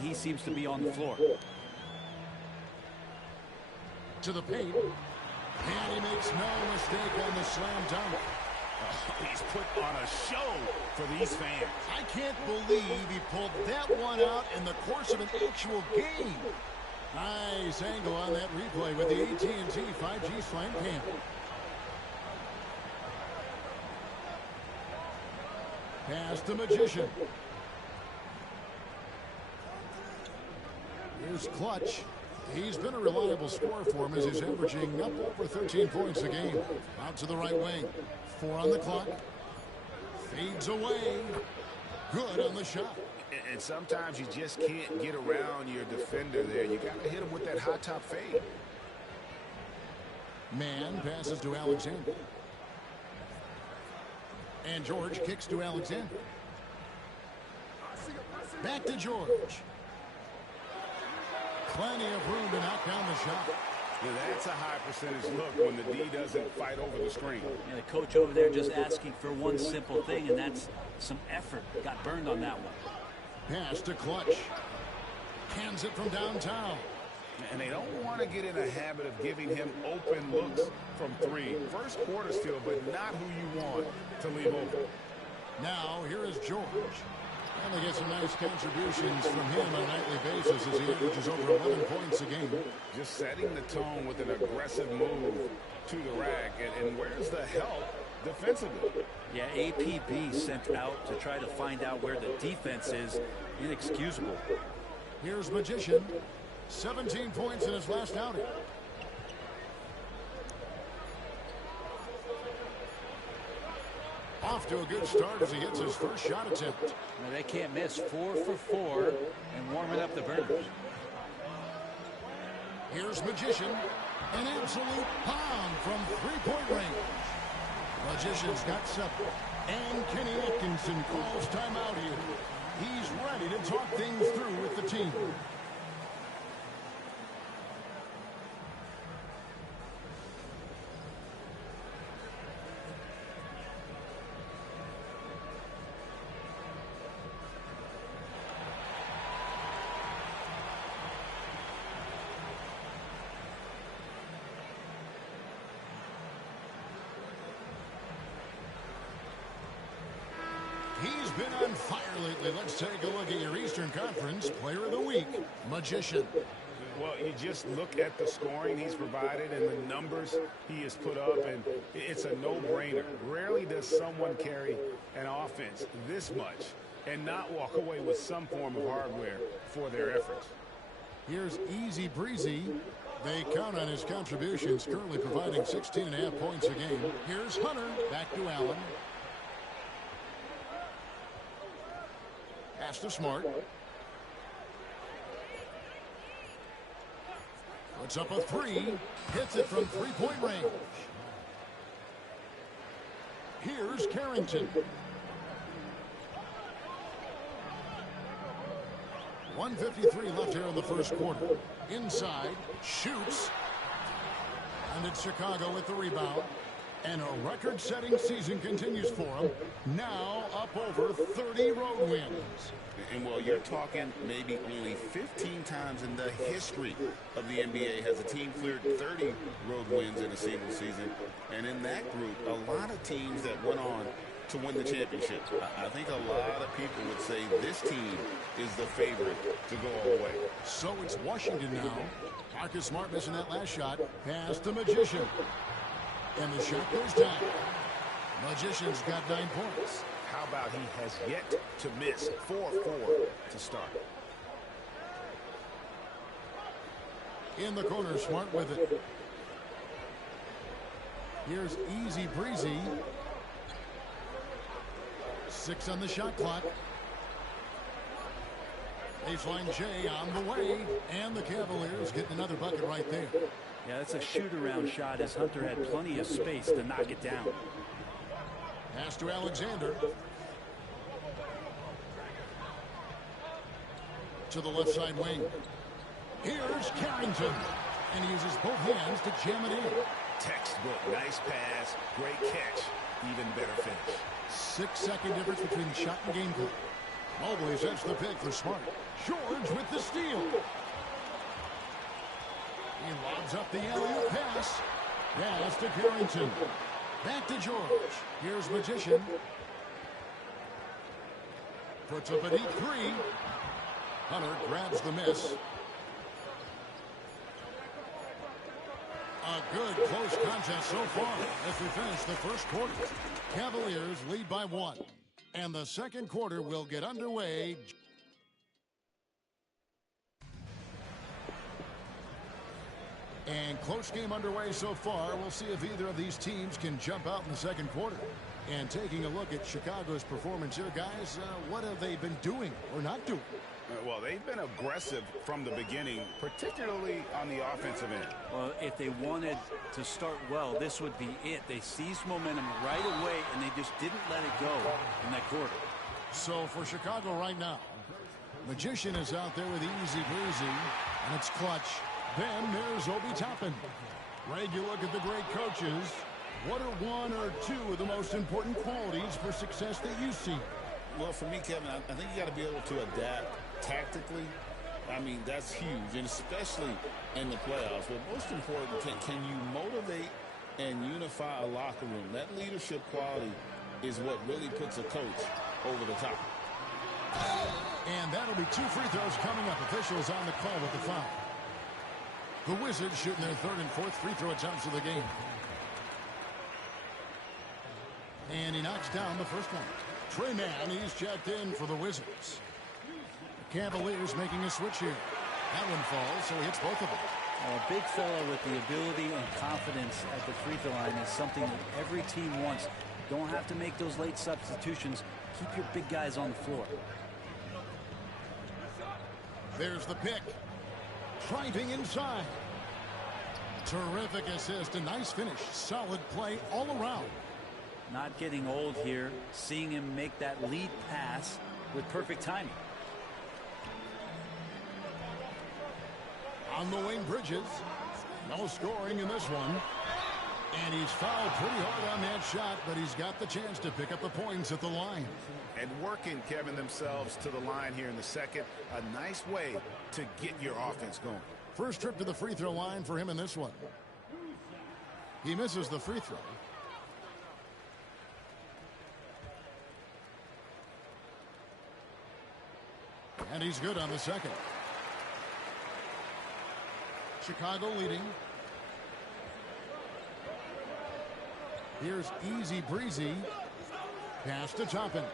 when he seems to be on the floor. To the paint. And he makes no mistake on the slam dunk. Oh, he's put on a show for these fans. I can't believe he pulled that one out in the course of an actual game. Nice angle on that replay with the AT&T 5G slam cam. Pass the Magician. Here's Clutch. He's been a reliable scorer for him as he's averaging up over 13 points a game. Out to the right wing. 4 on the clock. Fades away. Good on the shot. And sometimes you just can't get around your defender there. You got to hit him with that high top fade. Man passes to Alexander. And George kicks to Alexander. Back to George. Plenty of room to knock down the shot. Yeah, that's a high percentage look when the D doesn't fight over the screen. And the coach over there just asking for one simple thing, and that's some effort. Got burned on that one. Pass to Clutch. Hands it from downtown. And they don't want to get in a habit of giving him open looks from 3. First quarter still, but not who you want to leave open. Now, here is George. And they get some nice contributions from him on a nightly basis as he averages over 11 points a game. Just setting the tone with an aggressive move to the rack. And where's the help defensively? Yeah, APB sent out to try to find out where the defense is. Inexcusable. Here's Magician. 17 points in his last outing. Off to a good start as he gets his first shot attempt. Now they can't miss. 4 for 4 and warming up the burners. Here's Magician. An absolute pound from three-point range. Magician's got 7. And Kenny Atkinson calls timeout here. He's ready to talk things through with the team. He's been on fire lately. Let's take a look at your Eastern Conference Player of the Week, Magician. Well, you just look at the scoring he's provided and the numbers he has put up, and it's a no-brainer. Rarely does someone carry an offense this much and not walk away with some form of hardware for their efforts. Here's Easy Breezy. They count on his contributions, currently providing 16.5 points a game. Here's Hunter. Back to Allen. Pass to Smart. Puts up a 3. Hits it from three-point range. Here's Carrington. 1:53 left here in the first quarter. Inside. Shoots. And it's Chicago with the rebound. And a record-setting season continues for them. Now up over 30 road wins. And while you're talking maybe only 15 times in the history of the NBA has a team cleared 30 road wins in a single season. And in that group, a lot of teams that went on to win the championship. I think a lot of people would say this team is the favorite to go all the way. So it's Washington now. Marcus Smart missing that last shot. Pass the Magician. And the shot goes down. Magician's got 9 points. How about he has yet to miss 4-4 to start. In the corner, Smart with it. Here's Easy Breezy. 6 on the shot clock. Baseline J on the way. And the Cavaliers getting another bucket right there. Yeah, that's a shoot-around shot as Hunter had plenty of space to knock it down. Pass to Alexander. To the left side wing. Here's Carrington. And he uses both hands to jam it in. Textbook. Nice pass. Great catch. Even better finish. 6-second difference between the shot and game clock. Mobley sets the pick for Smart. George with the steal. He lobs up the alley-oop pass. Pass to Carrington. Back to George. Here's Magician. Puts up a deep three. Hunter grabs the miss. A good close contest so far as we finish the first quarter. Cavaliers lead by 1. And the second quarter will get underway. And close game underway so far. We'll see if either of these teams can jump out in the second quarter. And taking a look at Chicago's performance here, guys, what have they been doing or not doing? Well, they've been aggressive from the beginning, particularly on the offensive end. Well, if they wanted to start well, this would be it. They seized momentum right away, and they just didn't let it go in that quarter. So for Chicago right now, Magician is out there with easy breezy, and it's clutch. Then there's Obi Toppin. Greg, you look at the great coaches. What are one or two of the most important qualities for success that you see? Well, for me, Kevin, I think you got to be able to adapt tactically. I mean, that's huge, and especially in the playoffs. But most important, can you motivate and unify a locker room? That leadership quality is what really puts a coach over the top. And that'll be 2 free throws coming up. Officials on the call with the foul. The Wizards shooting their 3rd and 4th free throw attempts of the game. And he knocks down the first one. Trey Mann, he's checked in for the Wizards. The Cavaliers making a switch here. That one falls, so he hits both of them. A big fella with the ability and confidence at the free throw line is something that every team wants. Don't have to make those late substitutions. Keep your big guys on the floor. There's the pick. Driving inside. Terrific assist. A nice finish. Solid play all around. Not getting old here. Seeing him make that lead pass with perfect timing. On the wing, Bridges. No scoring in this one. And he's fouled pretty hard on that shot, but he's got the chance to pick up the points at the line. And working, Kevin, themselves to the line here in the second. A nice way to get your offense going. First trip to the free throw line for him in this one. He misses the free throw. And he's good on the second. Chicago leading. Here's easy breezy. Pass to Toppin.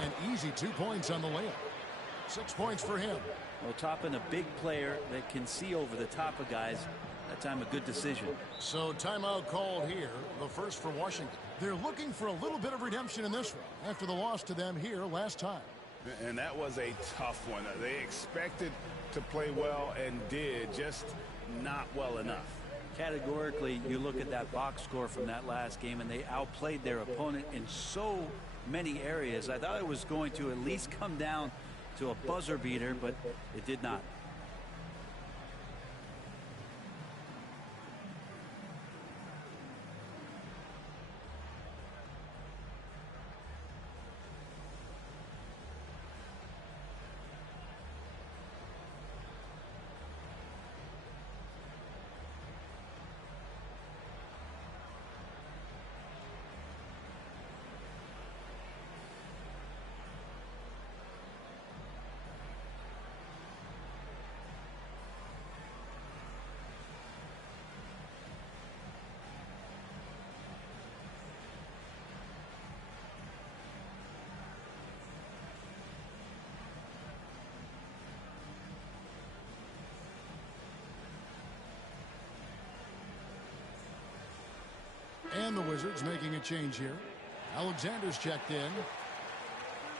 And easy 2 points on the layup. 6 points for him. Well, Toppin, a big player that can see over the top of guys. That time a good decision. So timeout called here. The first for Washington. They're looking for a little bit of redemption in this one after the loss to them here last time. And that was a tough one. They expected to play well and did, just not well enough. Categorically, you look at that box score from that last game, and they outplayed their opponent in so many areas. I thought it was going to at least come down to a buzzer beater, but it did not. And the Wizards making a change here. Alexander's checked in.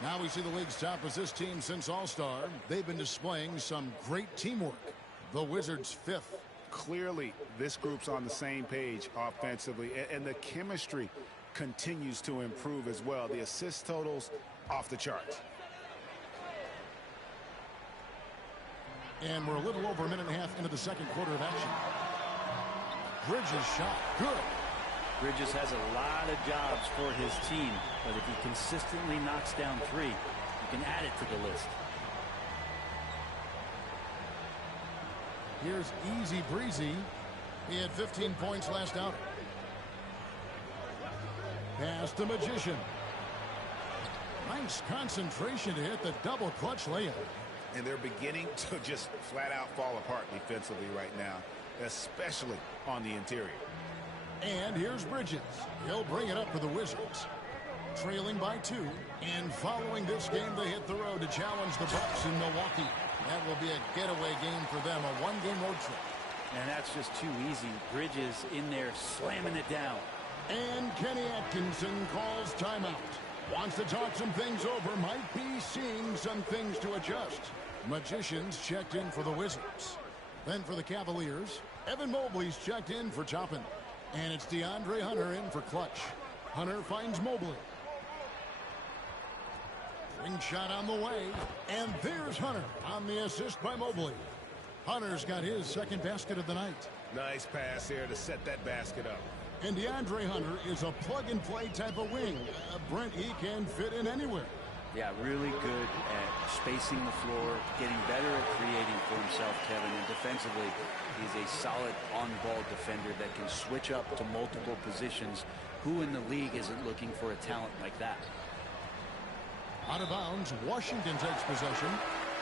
Now we see the league's top assist team since All-Star. They've been displaying some great teamwork. The Wizards 5th. Clearly, this group's on the same page offensively, and the chemistry continues to improve as well. The assist totals off the charts. And we're a little over a minute and a half into the second quarter of action. Bridges shot. Good. Bridges has a lot of jobs for his team, but if he consistently knocks down three, you can add it to the list. Here's Easy Breezy. He had 15 points last outing. Pass the Magician. Nice concentration to hit the double clutch layup. And they're beginning to just flat out fall apart defensively right now, especially on the interior. And here's Bridges. He'll bring it up for the Wizards. Trailing by 2. And following this game, they hit the road to challenge the Bucks in Milwaukee. That will be a getaway game for them, a one-game road trip. And that's just too easy. Bridges in there slamming it down. And Kenny Atkinson calls timeout. Wants to talk some things over. Might be seeing some things to adjust. Magicians checked in for the Wizards. Then for the Cavaliers, Evan Mobley's checked in for Toppin. And it's DeAndre Hunter in for clutch. Hunter finds Mobley. Ring shot on the way. And there's Hunter on the assist by Mobley. Hunter's got his second basket of the night. Nice pass here to set that basket up. And DeAndre Hunter is a plug-and-play type of wing. Brent, he can fit in anywhere. Yeah, really good at spacing the floor, getting better at creating for himself, Kevin. And defensively, he's a solid on-ball defender that can switch up to multiple positions. Who in the league isn't looking for a talent like that? Out of bounds, Washington takes possession.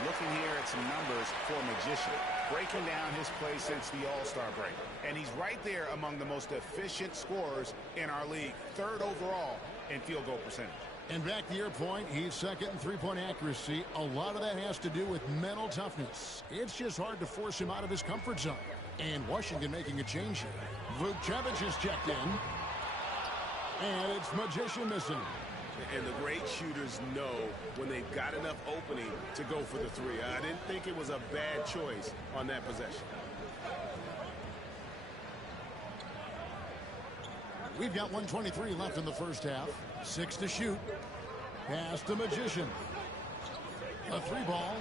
Looking here at some numbers for Magician. Breaking down his play since the All-Star break. And he's right there among the most efficient scorers in our league. 3rd overall in field goal percentage. And back to your point, he's second in three-point accuracy. A lot of that has to do with mental toughness. It's just hard to force him out of his comfort zone. And Washington making a change here. Vukcevic is checked in. And it's Magician missing. And the great shooters know when they've got enough opening to go for the three. I didn't think it was a bad choice on that possession. We've got 1:23 left in the first half. 6 to shoot. Pass the Magician. A three ball.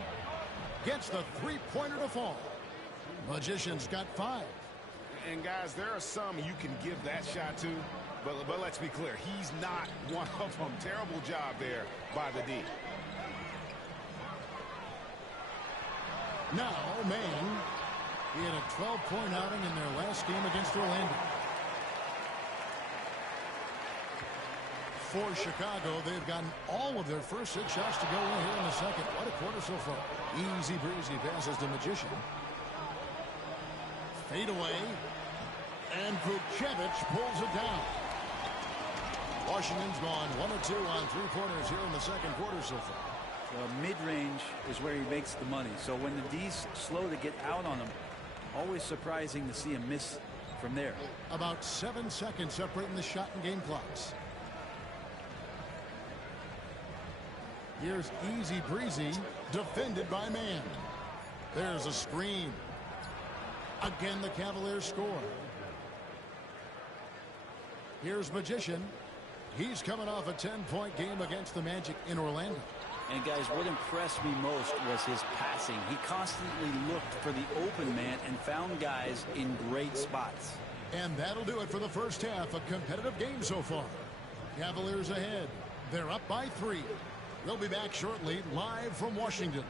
Gets the three-pointer to fall. Magician's got 5. And guys, there are some you can give that shot to. But let's be clear, he's not one of them. Terrible job there by the D. Now, man, he had a 12-point outing in their last game against Orlando. For Chicago, they've gotten all of their first 6 shots to go in here in the second. What a quarter so far. Easy breezy passes to Magician. Fade away. And Vukcevic pulls it down. Washington's gone 1 of 2 on three-pointers here in the second quarter so far. Well, mid-range is where he makes the money. So when the D's slow to get out on him, always surprising to see him miss from there. About 7 seconds separating the shot and game clocks. Here's Easy Breezy, defended by man. There's a screen. Again, the Cavaliers score. Here's Magician. He's coming off a 10-point game against the Magic in Orlando. And guys, what impressed me most was his passing. He constantly looked for the open man and found guys in great spots. And that'll do it for the first half. A competitive game so far. Cavaliers ahead. They're up by 3. They'll be back shortly, live from Washington.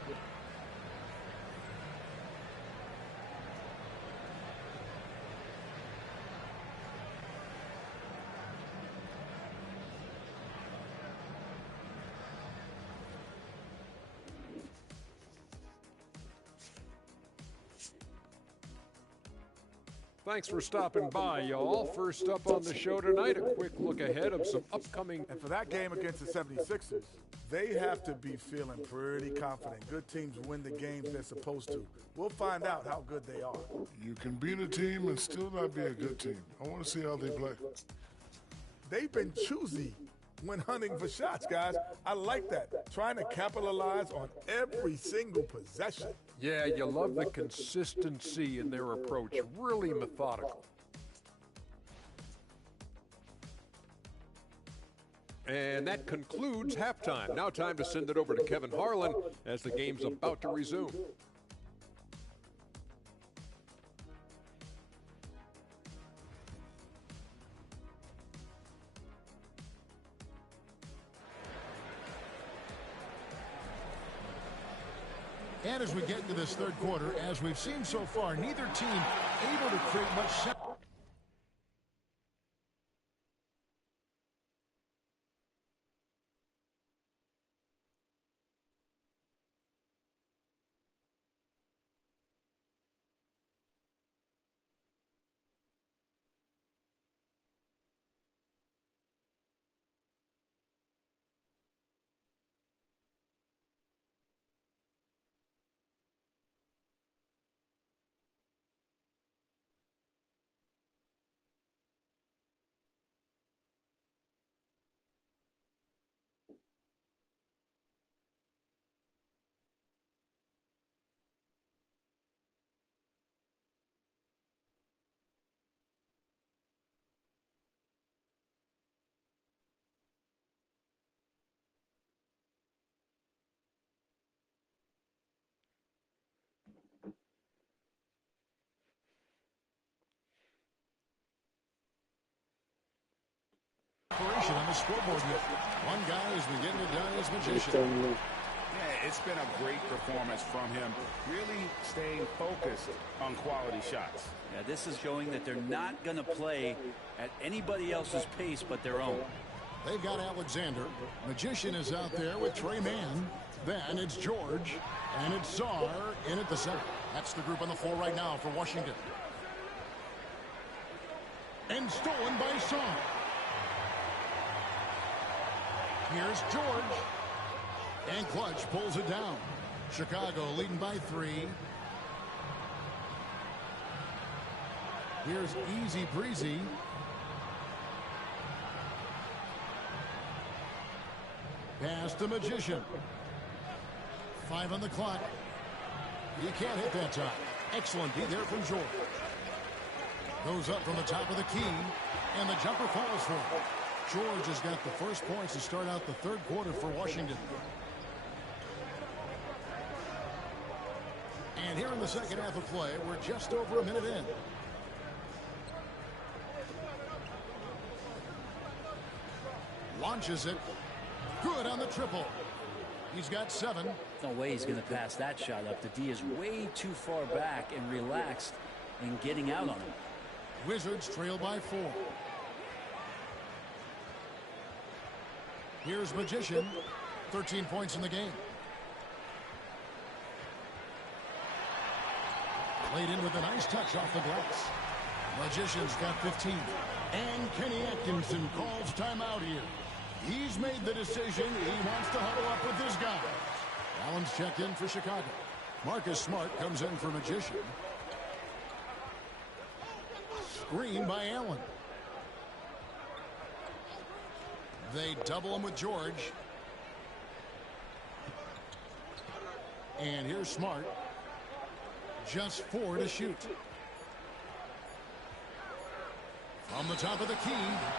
Thanks for stopping by, y'all. First up on the show tonight, a quick look ahead of some upcoming. And for that game against the 76ers, they have to be feeling pretty confident. Good teams win the games they're supposed to. We'll find out how good they are. You can beat a team and still not be a good team. I want to see how they play. They've been choosy when hunting for shots, guys. I like that. Trying to capitalize on every single possession. Yeah, you love the consistency in their approach. Really methodical. And that concludes halftime. Now time to send it over to Kevin Harlan as the game's about to resume. And as we get into this third quarter, as we've seen so far, neither team able to create much. On the scoreboard yet. One guy has been getting it done as Magician. Yeah, it's been a great performance from him, really staying focused on quality shots. Yeah, this is showing that they're not going to play at anybody else's pace but their own. They've got Alexander. Magician is out there with Trey Mann. Then it's George. And it's Czar in at the center. That's the group on the floor right now for Washington. And stolen by Czar. Here's George. And Clutch pulls it down. Chicago leading by 3. Here's Easy Breezy. Pass the Magician. 5 on the clock. He can't hit that time. Excellent D there from George. Goes up from the top of the key. And the jumper falls for him. George has got the first points to start out the third quarter for Washington. And here in the second half of play, we're just over a minute in. Launches it. Good on the triple. He's got 7. No way he's going to pass that shot up. The D is way too far back and relaxed in getting out on him. Wizards trail by 4. Here's Magician. 13 points in the game. Played in with a nice touch off the glass. Magician's got 15. And Kenny Atkinson calls timeout here. He's made the decision. He wants to huddle up with his guys. Allen's checked in for Chicago. Marcus Smart comes in for Magician. Screen by Allen. They double him with George. And here's Smart. Just 4 to shoot. From the top of the key.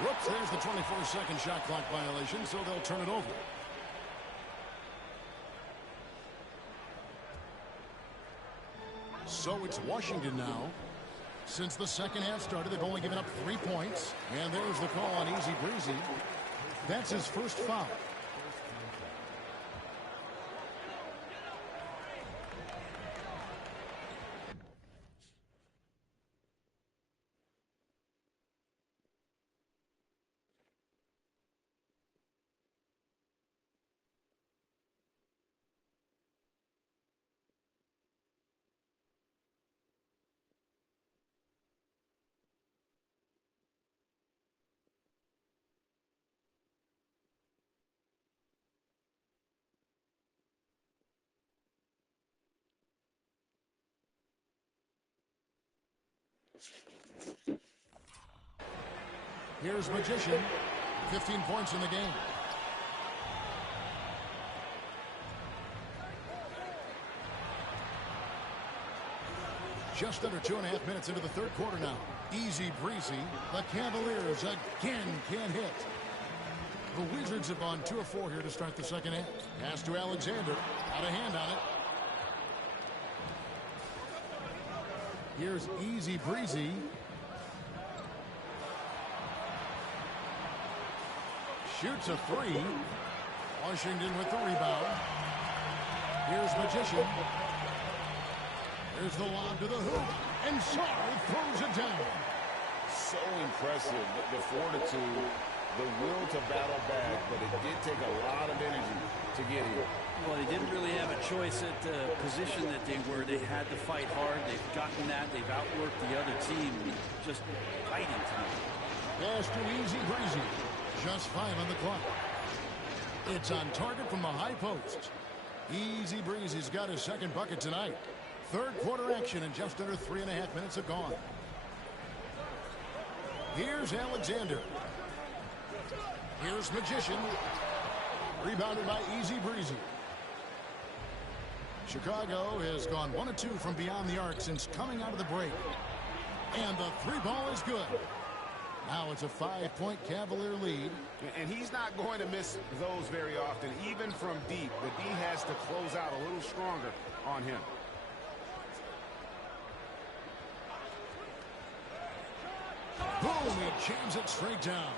Whoops, there's the 24-second shot clock violation, so they'll turn it over. So it's Washington now. Since the second half started, they've only given up 3 points. And there's the call on Easy Breezy. That's his first foul. Here's Magician. 15 points in the game. Just under 2.5 minutes into the third quarter now. Easy Breezy. The Cavaliers again can't hit. The Wizards have gone 2 of 4 here to start the second half. Pass to Alexander. Got a hand on it. Here's Easy Breezy. Shoots a 3. Washington with the rebound. Here's Magician. Here's the lob to the hoop, and Sarr throws it down. So impressive, the fortitude, the will to battle back, but it did take a lot of energy to get here. Well, they didn't really have a choice at the position that they were. They had to fight hard. They've gotten that. They've outworked the other team. Just fighting tonight. Pass to Easy Breezy. Just 5 on the clock. It's on target from the high post. Easy Breezy's got his second bucket tonight. Third quarter action and just under 3.5 minutes have gone. Here's Alexander. Here's Magician. Rebounded by Easy Breezy. Chicago has gone 1 of 2 from beyond the arc since coming out of the break. And the 3 ball is good. Now it's a 5-point Cavalier lead. And he's not going to miss those very often, even from deep. The D has to close out a little stronger on him. Boom, he jams it straight down.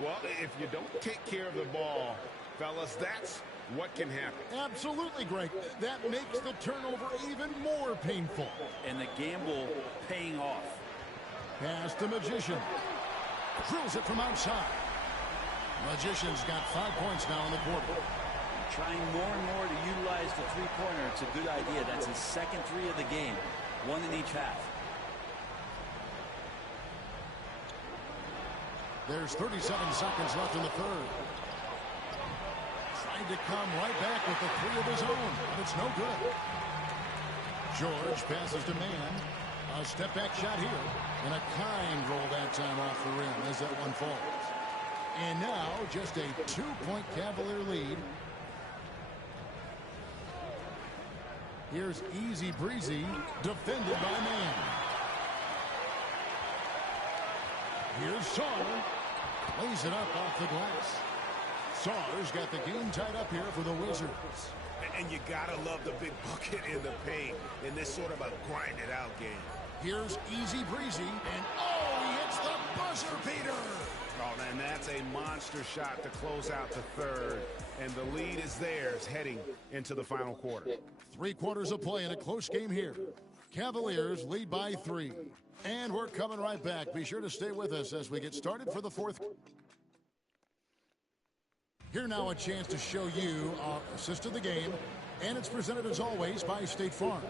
Well, if you don't take care of the ball, fellas, that's what can happen. Absolutely, Greg. That makes the turnover even more painful. And the gamble paying off. Pass to Magician. Drills it from outside. Magician's got 5 points now in the quarter. Trying more and more to utilize the three-pointer. It's a good idea. That's his second 3 of the game. 1 in each half. There's 37 seconds left in the third. Trying to come right back with the 3 of his own, but it's no good. George passes to Mann. A step-back shot here. And a kind roll that time off the rim as that one falls. And now just a 2-point Cavalier lead. Here's Easy Breezy, defended by Mann. Here's Sarr. Lays it up off the glass. Sarr's got the game tied up here for the Wizards. And you gotta love the big bucket in the paint in this sort of a grind-it-out game. Here's Easy Breezy, and oh, he hits the buzzer beater. Oh, man, that's a monster shot to close out the third, and the lead is theirs heading into the final quarter. 3 quarters of play in a close game here. Cavaliers lead by 3. And we're coming right back. Be sure to stay with us as we get started for the fourth. Here now a chance to show you our assist of the game, and it's presented as always by State Farm.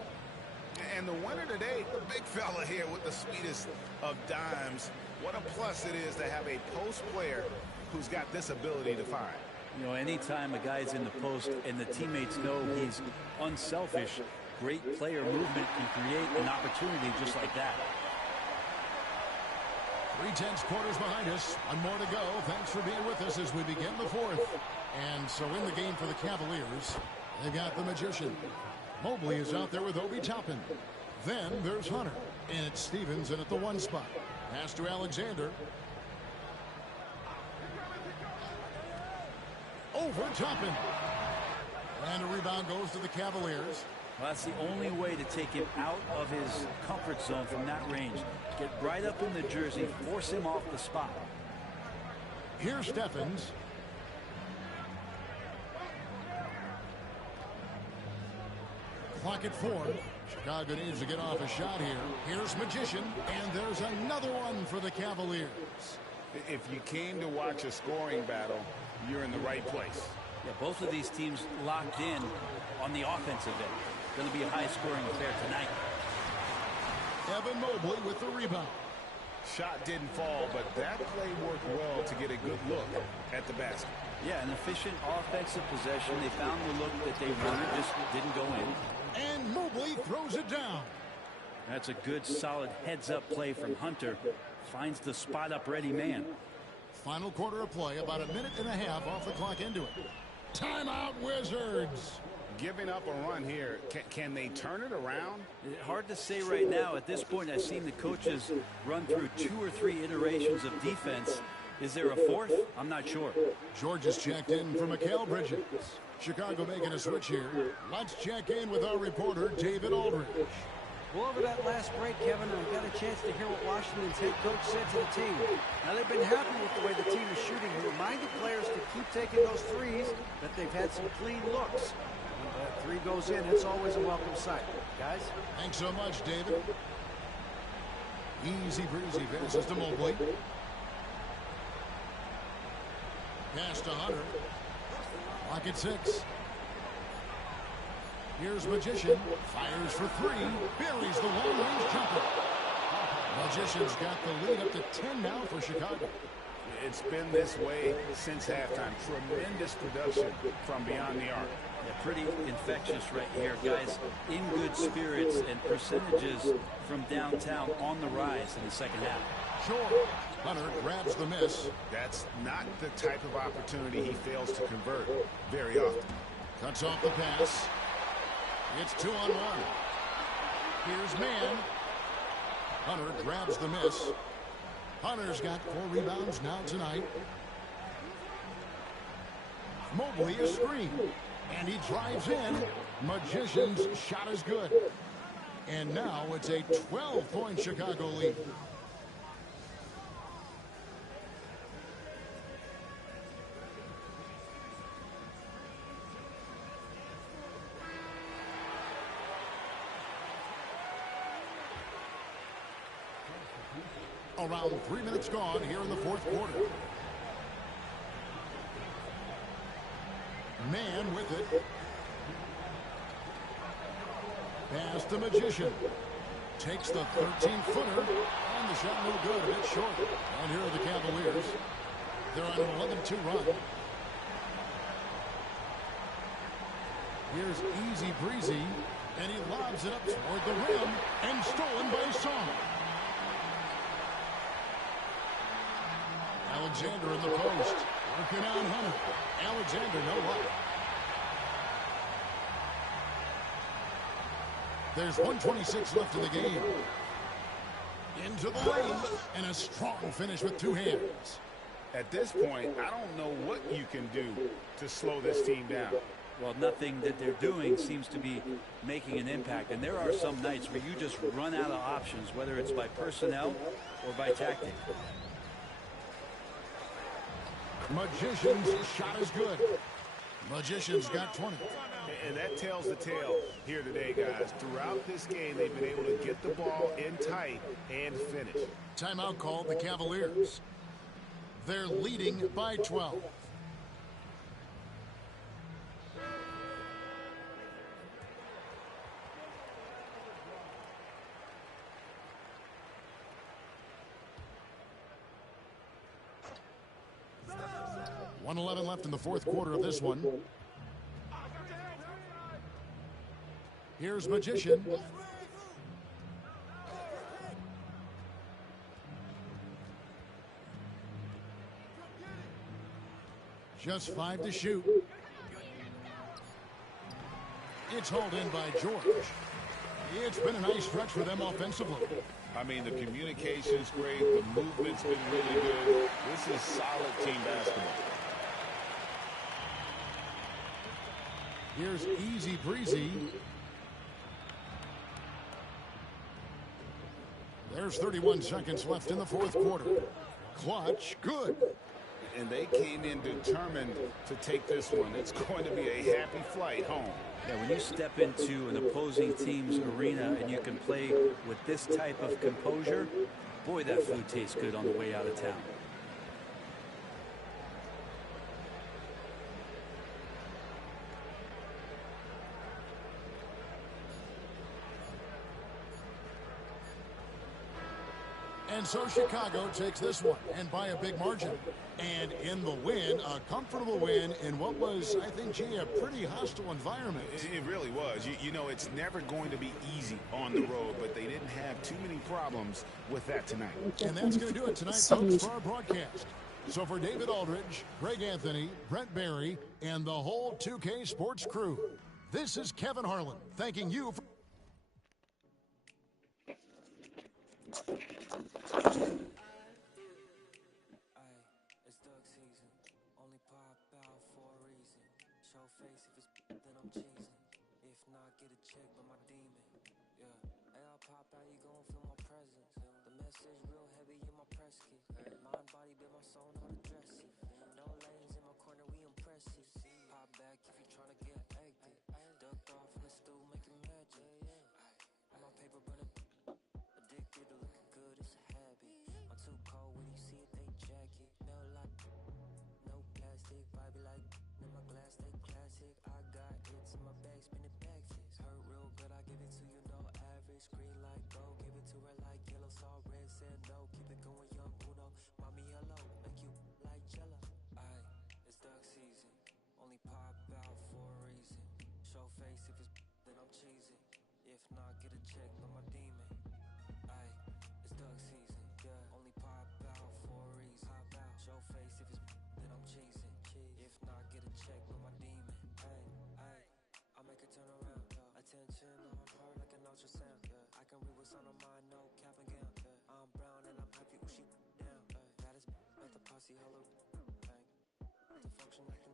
And the winner today, the big fella here with the sweetest of dimes. What a plus it is to have a post player who's got this ability to find. You know, anytime a guy's in the post and the teammates know he's unselfish, great player movement can create an opportunity just like that. 3/10 quarters behind us. 1 more to go. Thanks for being with us as we begin the fourth. And so in the game for the Cavaliers, they got the Magician. Mobley is out there with Obi Toppin. Then there's Hunter. And it's Stevens in at the 1 spot. Pass to Alexander. Over Toppin. And a rebound goes to the Cavaliers. Well, that's the only way to take him out of his comfort zone from that range. Get right up in the jersey, force him off the spot. Here's Steffens. Clock at 4. Chicago needs to get off a shot here. Here's Magician, and there's another one for the Cavaliers. If you came to watch a scoring battle, you're in the right place. Yeah, both of these teams locked in on the offensive end. Going to be a high-scoring affair tonight. Evan Mobley with the rebound. Shot didn't fall, but that play worked well to get a good look at the basket. Yeah, an efficient offensive possession. They found the look that they wanted, just didn't go in. And Mobley throws it down. That's a good, solid heads-up play from Hunter. Finds the spot-up ready man. Final quarter of play, about 1.5 minutes off the clock into it. Timeout, Wizards. Giving up a run here. Can they turn it around? Hard to say right now. At this point, I've seen the coaches run through 2 or 3 iterations of defense. Is there a fourth? I'm not sure. George is checked in for Mikal Bridges. Chicago making a switch here. Let's check in with our reporter, David Aldridge. Well, over that last break, Kevin, I got a chance to hear what Washington's head coach said to the team. Now, they've been happy with the way the team is shooting. He reminded players to keep taking those threes, that they've had some clean looks. Three goes in. It's always a welcome sight. Guys? Thanks so much, David. Easy breezy passes to Mobley. Pass to Hunter. Lock at 6. Here's Magician. Fires for 3. Buries the long-range jumper. Magician's got the lead up to 10 now for Chicago. It's been this way since halftime. Tremendous production from beyond the arc. Yeah, pretty infectious right here, guys. In good spirits and percentages from downtown on the rise in the second half. Sure. Hunter grabs the miss. That's not the type of opportunity he fails to convert very often. Cuts off the pass. It's 2-on-1. Here's Man. Hunter grabs the miss. Hunter's got 4 rebounds now tonight. Mobley a screen. And he drives in. Magician's shot is good. And now it's a 12-point Chicago lead. Around 3 minutes gone here in the fourth quarter. Man with it. Pass to Magician. Takes the 13-footer. And the shot no good. A bit short. And here are the Cavaliers. They're on an 11-2 run. Here's Easy Breezy. And he lobs it up toward the rim. And stolen by Song. Alexander in the post. Working on Hunter. Alexander, no luck. There's 1:26 left in the game. Into the lane. And a strong finish with 2 hands. At this point, I don't know what you can do to slow this team down. Well, nothing that they're doing seems to be making an impact. And there are some nights where you just run out of options, whether it's by personnel or by tactic. Magician's shot is good. Magician's got 20. And that tells the tale here today, guys. Throughout this game, they've been able to get the ball in tight and finish. Timeout called the Cavaliers. They're leading by 12. .11 left in the fourth quarter of this one. Here's Magician. Just 5 to shoot. It's hauled in by George. It's been a nice stretch for them offensively. I mean, the communication's great. The movement's been really good. This is solid team basketball. Here's Easy Breezy. There's 31 seconds left in the fourth quarter. Clutch, good. And they came in determined to take this one. It's going to be a happy flight home. Yeah, when you step into an opposing team's arena and you can play with this type of composure, boy, that food tastes good on the way out of town. And so Chicago takes this one, and by a big margin. And in the win, a comfortable win in what was, I think, gee, a pretty hostile environment. It really was. You know, it's never going to be easy on the road, but they didn't have too many problems with that tonight. And that's going to do it tonight, folks, for our broadcast. So for David Aldridge, Greg Anthony, Brent Barry, and the whole 2K Sports crew, this is Kevin Harlan thanking you for... It's duck season. Only pop out for a reason. Show face if it's then I'm cheesing. If not, get a check by my demon. Yeah. Hey, I'll pop out, you gon' feel my presence. The message real heavy in my press kit. Mind, body, build my soul, know how to dress it. No lanes in my corner, we impressive. Pop back if you tryna get active. Duck attitude, you know, average. Green light, go, give it to her like yellow. Saw red, said no, keep it going, young Uno. Mommy, hello, make you like jello. Aye, it's duck season, only pop out for a reason. Show face if it's then I'm cheesy. If not, get a check by my demon. Aye, it's duck season, yeah, only pop out for a reason. Pop out, show face if it's then I'm cheesy. If not, get a check by my demon. Aye, aye, I'll make her turn around. Attention on her like an ultrasound. I can read what's on her mind, no cap and gown. I'm brown and I'm happy when she down. That is at the posse, hello. To function like a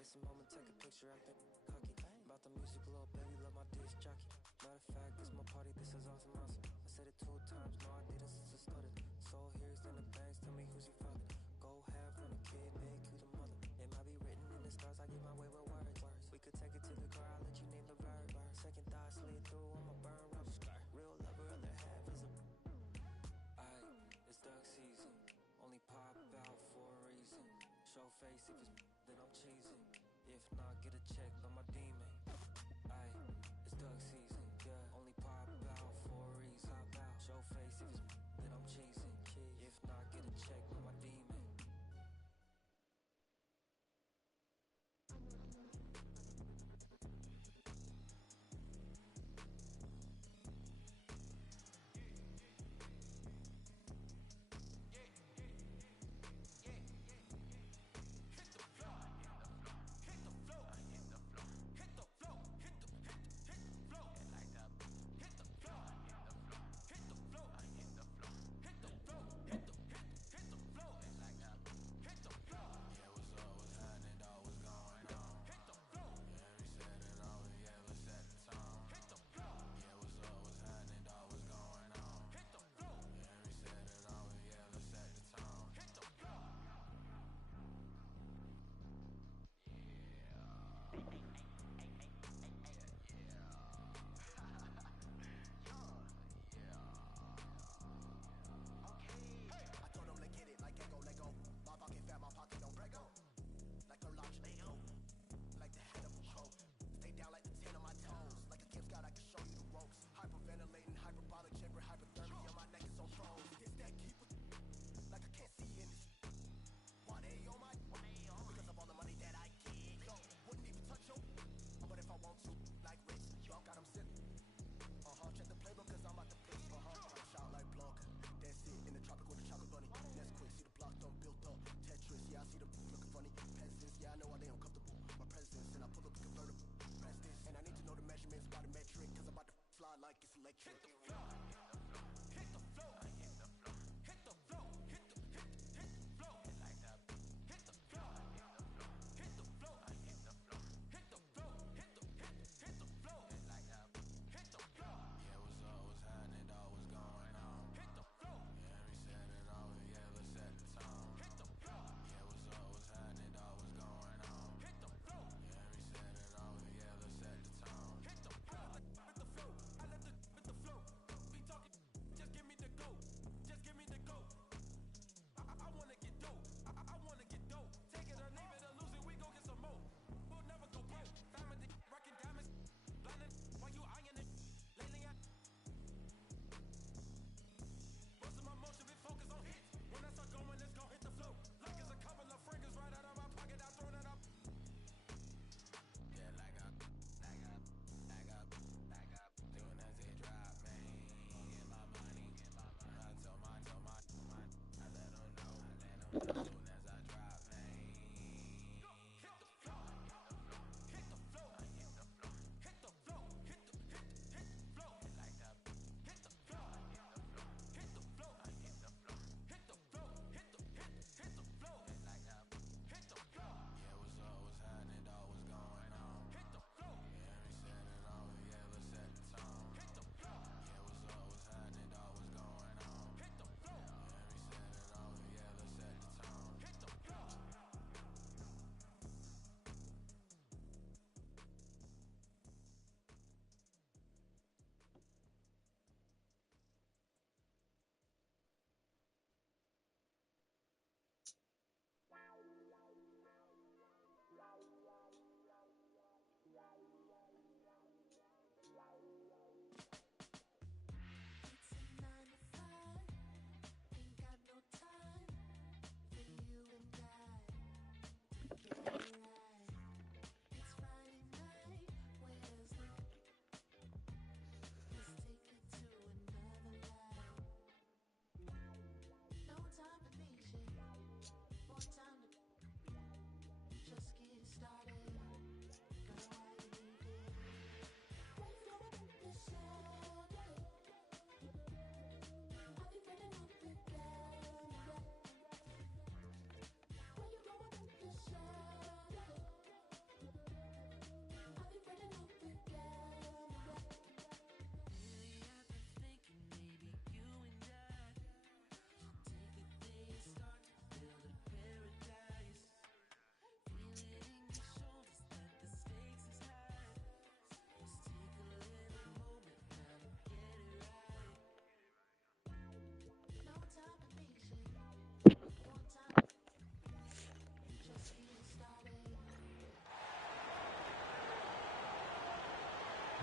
it's a moment, take a picture, I think cocky. About the music, little baby, love my disc jockey. Matter of fact, this my party, this is awesome, awesome. I said it 2 times, no I didn't since I started. Soul here's in the bangs, tell me who's your father. Go half on the kid, make you the mother. It might be written in the stars, I get my way with words. We could take it to the car, I'll let you name the verb. Second thought slid through, I'ma burn rubber. Real lover, other half is a aye, it's duck season. Only pop out for a reason. Show face if it's then I'm cheesing. If not, get a check by my demon. Aye, it's duck season. Yeah, only pop out for a reason. Pop out. Show face if it's then I'm cheesing. If not, get a check by my demon.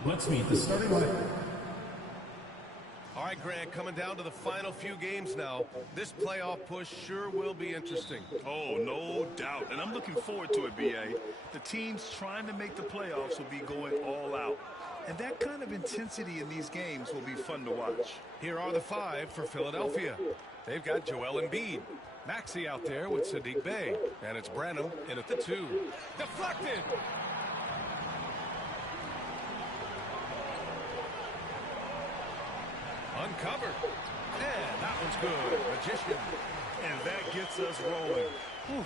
Let's meet the starting lineup. All right, Grant, coming down to the final few games now. This playoff push sure will be interesting. Oh, no doubt. And I'm looking forward to it, B.A. The teams trying to make the playoffs will be going all out. And that kind of intensity in these games will be fun to watch. Here are the 5 for Philadelphia. They've got Joel Embiid. Maxey out there with Sadiq Bey. And it's Branham in at the 2. Deflected! Uncovered. And that one's good. Magician. And that gets us rolling. Whew,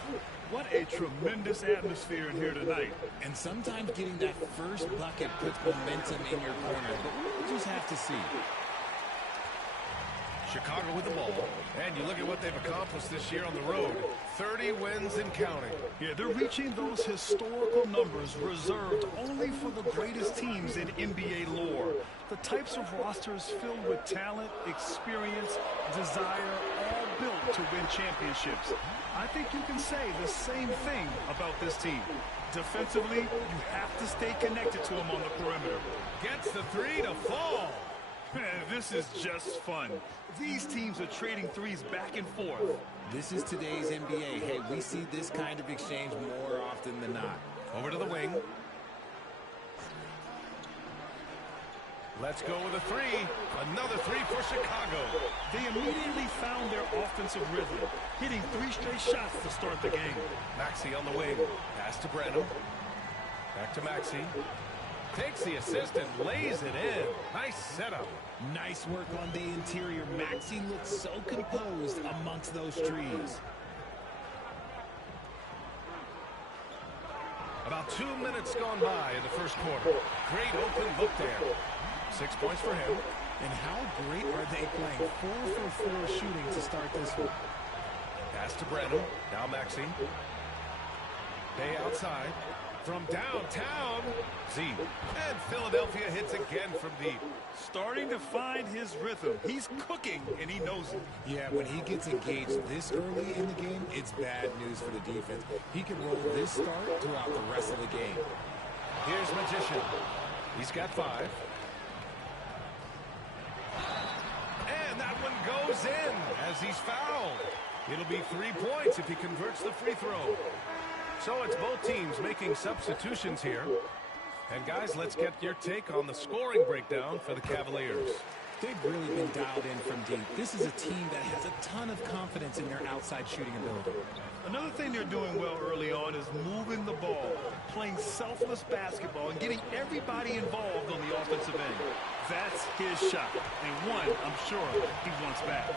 what a tremendous atmosphere in here tonight. And sometimes getting that first bucket puts momentum in your corner. But we'll just have to see. Chicago with the ball. And you look at what they've accomplished this year on the road. 30 wins and counting. Yeah, they're reaching those historical numbers reserved only for the greatest teams in NBA lore. The types of rosters filled with talent, experience, desire, all built to win championships. I think you can say the same thing about this team. Defensively, you have to stay connected to them on the perimeter. Gets the 3 to fall. This is just fun. These teams are trading threes back and forth. This is today's NBA. Hey, we see this kind of exchange more often than not. Over to the wing. Let's go with a 3. Another 3 for Chicago. They immediately found their offensive rhythm, hitting 3 straight shots to start the game. Maxey on the wing. Pass to Branham. Back to Maxey. Takes the assist and lays it in. Nice setup. Nice work on the interior. Maxey looks so composed amongst those trees. About 2 minutes gone by in the first quarter. Great open look there. 6 points for him. And how great are they playing? 4 for 4 shooting to start this one. Pass to Branham. Now Maxey. Bay outside. From downtown, Z. And Philadelphia hits again from deep. Starting to find his rhythm. He's cooking, and he knows it. Yeah, when he gets engaged this early in the game, it's bad news for the defense. He can roll this start throughout the rest of the game. Here's Magician. He's got 5. And that one goes in as he's fouled. It'll be 3 points if he converts the free throw. So it's both teams making substitutions here. And guys, let's get your take on the scoring breakdown for the Cavaliers. They've really been dialed in from deep. This is a team that has a ton of confidence in their outside shooting ability. Another thing they're doing well early on is moving the ball, playing selfless basketball, and getting everybody involved on the offensive end. That's his shot, and one I'm sure he wants back.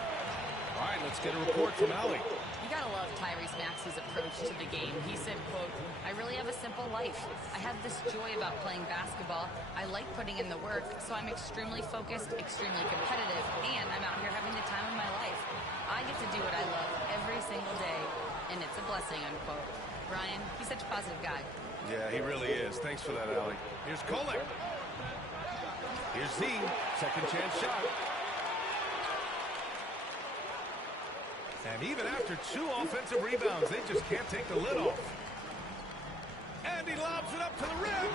All right, let's get a report from Allie. You gotta love Tyrese Maxey's approach to the game. He said, quote, "I really have a simple life. I have this joy about playing basketball. I like putting in the work, so I'm extremely focused, extremely competitive, and I'm out here having the time of my life. I get to do what I love every single day, and it's a blessing," unquote. Ryan, he's such a positive guy. Yeah, he really is. Thanks for that, Allie. Here's Kolek. Here's Z. Second chance shot. And even after 2 offensive rebounds, they just can't take the lid off. And he lobs it up to the rim.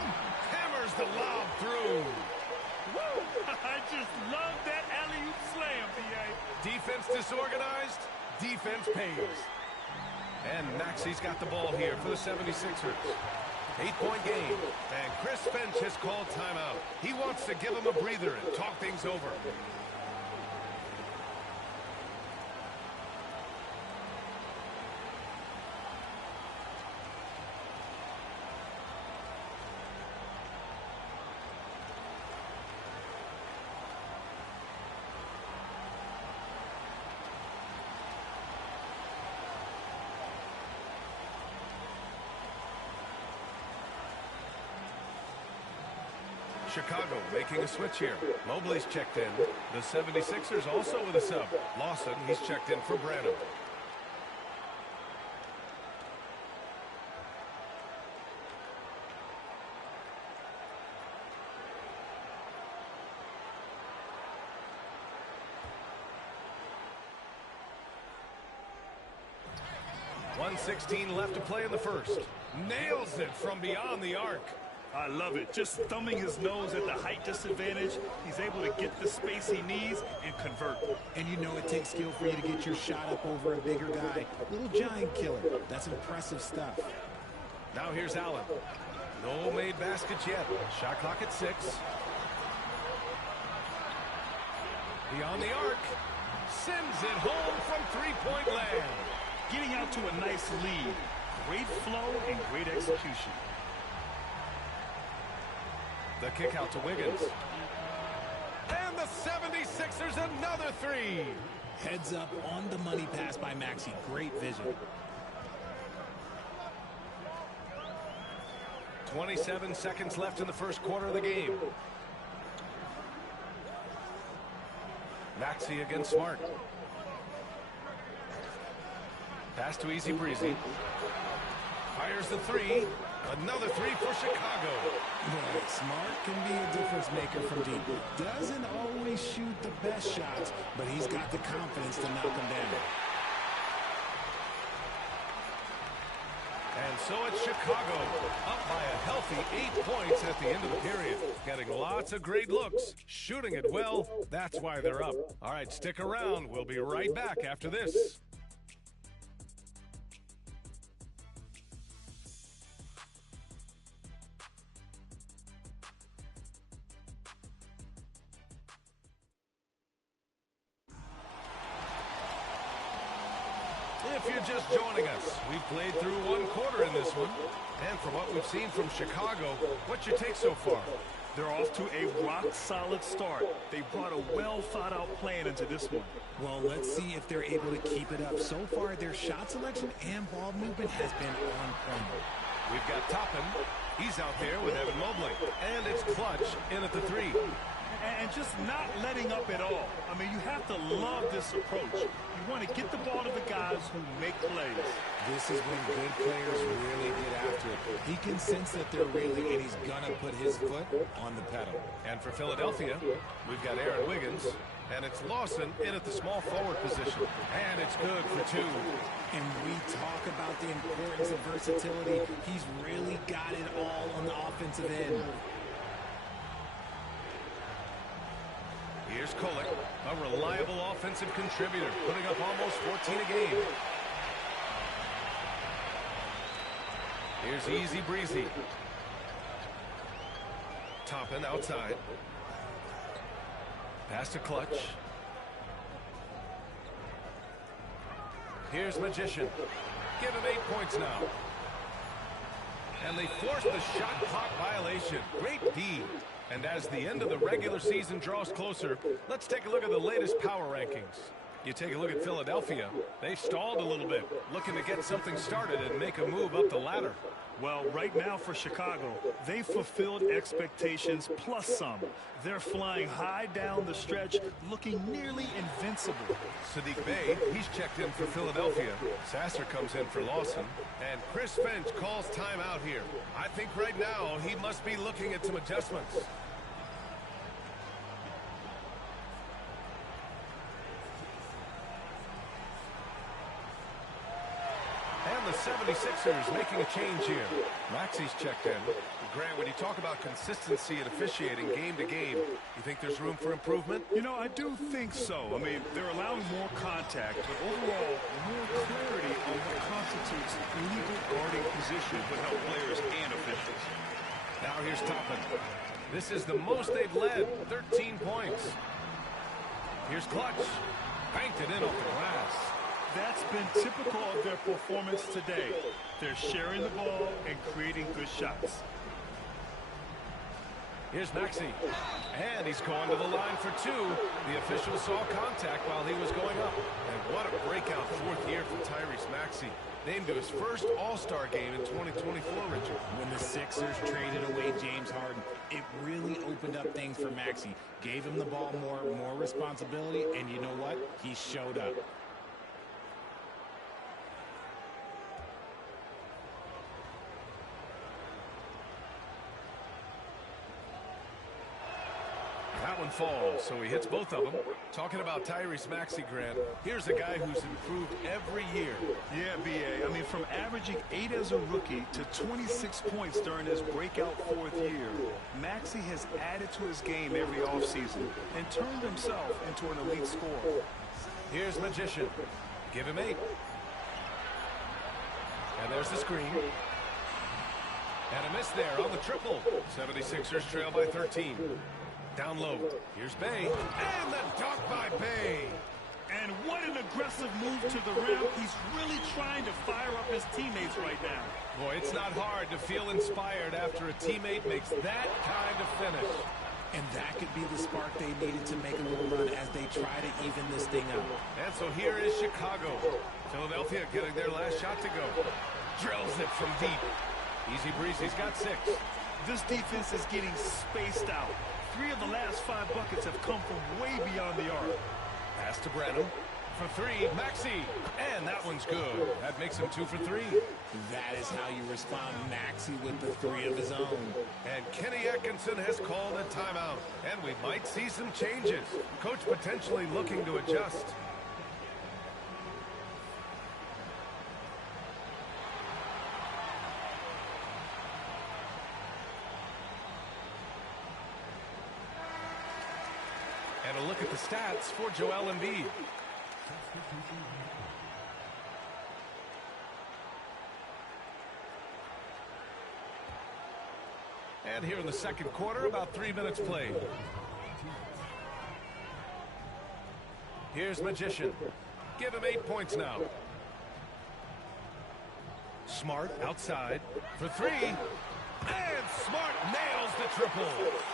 Hammers the lob through. Woo! I just love that alley-oop slam, B.A. Defense disorganized. Defense pays. And Maxey's got the ball here for the 76ers. 8-point game. And Chris Finch has called timeout. He wants to give him a breather and talk things over. Chicago making a switch here. Mobley's checked in. The 76ers also with a sub. Lawson, he's checked in for Branham. .116 left to play in the first. Nails it from beyond the arc. I love it. Just thumbing his nose at the height disadvantage, he's able to get the space he needs and convert. And you know it takes skill for you to get your shot up over a bigger guy. Little giant killer. That's impressive stuff. Now here's Allen. No made baskets yet. Shot clock at 6. Beyond the arc. Sends it home from three-point land. Getting out to a nice lead. Great flow and great execution. The kick out to Wiggins. And the 76ers another 3. Heads up on the money pass by Maxey. Great vision. 27 seconds left in the first quarter of the game. Maxey against Smart. Pass to Easy Breezy. Fires the 3. Another 3 for Chicago. Yeah, Smart can be a difference maker from deep. Doesn't always shoot the best shots, but he's got the confidence to knock them down. And so it's Chicago, up by a healthy 8 points at the end of the period. Getting lots of great looks, shooting it well. That's why they're up. All right, stick around. We'll be right back after this. If you're just joining us, we've played through one quarter in this one. And from what we've seen from Chicago, what's your take so far? They're off to a rock-solid start. They brought a well-thought-out plan into this one. Well, let's see if they're able to keep it up. So far, their shot selection and ball movement has been on point. We've got Toppin. He's out there with Evan Mobley. And it's Clutch in at the 3. And just not letting up at all. I mean, you have to love this approach. You want to get the ball to the guys who make plays. This is when good players really get after it. He can sense that they're reeling, and he's going to put his foot on the pedal. And for Philadelphia, we've got Aaron Wiggins. And it's Lawson in at the small forward position. And it's good for 2. And we talk about the importance of versatility. He's really got it all on the offensive end. Here's Kolek, a reliable offensive contributor, putting up almost 14 a game. Here's Easy Breezy. Toppin outside. Pass to Clutch. Here's Magician. Give him 8 points now. And they force the shot clock violation. Great D. And as the end of the regular season draws closer, let's take a look at the latest power rankings. You take a look at Philadelphia. They've stalled a little bit, looking to get something started and make a move up the ladder. Well, right now for Chicago, they fulfilled expectations plus some. They're flying high down the stretch, looking nearly invincible. Sadiq Bey, he's checked in for Philadelphia. Sasser comes in for Lawson. And Chris Finch calls timeout here. I think right now he must be looking at some adjustments. And the 76ers making a change here. Maxey's checked in. Grant, when you talk about consistency and officiating game to game, you think there's room for improvement? You know, I do think so. I mean, they're allowing more contact, but overall, more clarity on what constitutes legal guarding position would help players and officials. Now here's Toppin. This is the most they've led, 13 points. Here's Clutch. Banked it in off the glass. That's been typical of their performance today. They're sharing the ball and creating good shots. Here's Maxey. And he's going to the line for 2. The official saw contact while he was going up. And what a breakout 4th year for Tyrese Maxey. Named to his first All-Star game in 2024, Richard. When the Sixers traded away James Harden, it really opened up things for Maxey. Gave him the ball more responsibility, and you know what? He showed up. That one falls, so he hits both of them. Talking about Tyrese Maxey, Grant, here's a guy who's improved every year. Yeah, B.A. I mean, from averaging 8 as a rookie to 26 points during his breakout 4th year, Maxey has added to his game every offseason and turned himself into an elite scorer. Here's Magician. Give him 8. And there's the screen. And a miss there on the triple. 76ers trail by 13. Down low. Here's Bay. And the dunk by Bay. And what an aggressive move to the rim. He's really trying to fire up his teammates right now. Boy, it's not hard to feel inspired after a teammate makes that kind of finish. And that could be the spark they needed to make a little run as they try to even this thing out. And so here is Chicago. Philadelphia getting their last shot to go. Drills it from deep. Easy breeze, he's got 6. This defense is getting spaced out. 3 of the last 5 buckets have come from way beyond the arc. Pass to Branham. For 3, Maxey. And that one's good. That makes him 2 for 3. That is how you respond. Maxey with the 3 of his own. And Kenny Atkinson has called a timeout. And we might see some changes. Coach potentially looking to adjust. And a look at the stats for Joel Embiid. And here in the second quarter, about 3 minutes played. Here's Magician. Give him 8 points now. Smart outside for 3. And Smart nails the triple.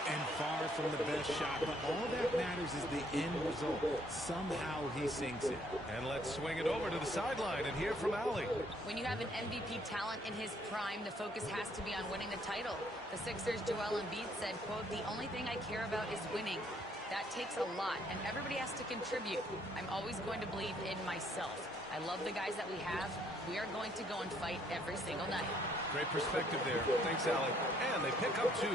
And far from the best shot, but all that matters is the end result. Somehow he sinks it. And let's swing it over to the sideline and hear from Allie. When you have an MVP talent in his prime, the focus has to be on winning the title. The Sixers' Joel Embiid said, quote, "The only thing I care about is winning. That takes a lot, and everybody has to contribute. I'm always going to believe in myself. I love the guys that we have. We are going to go and fight every single night." Great perspective there. Thanks, Allie. And they pick up 2.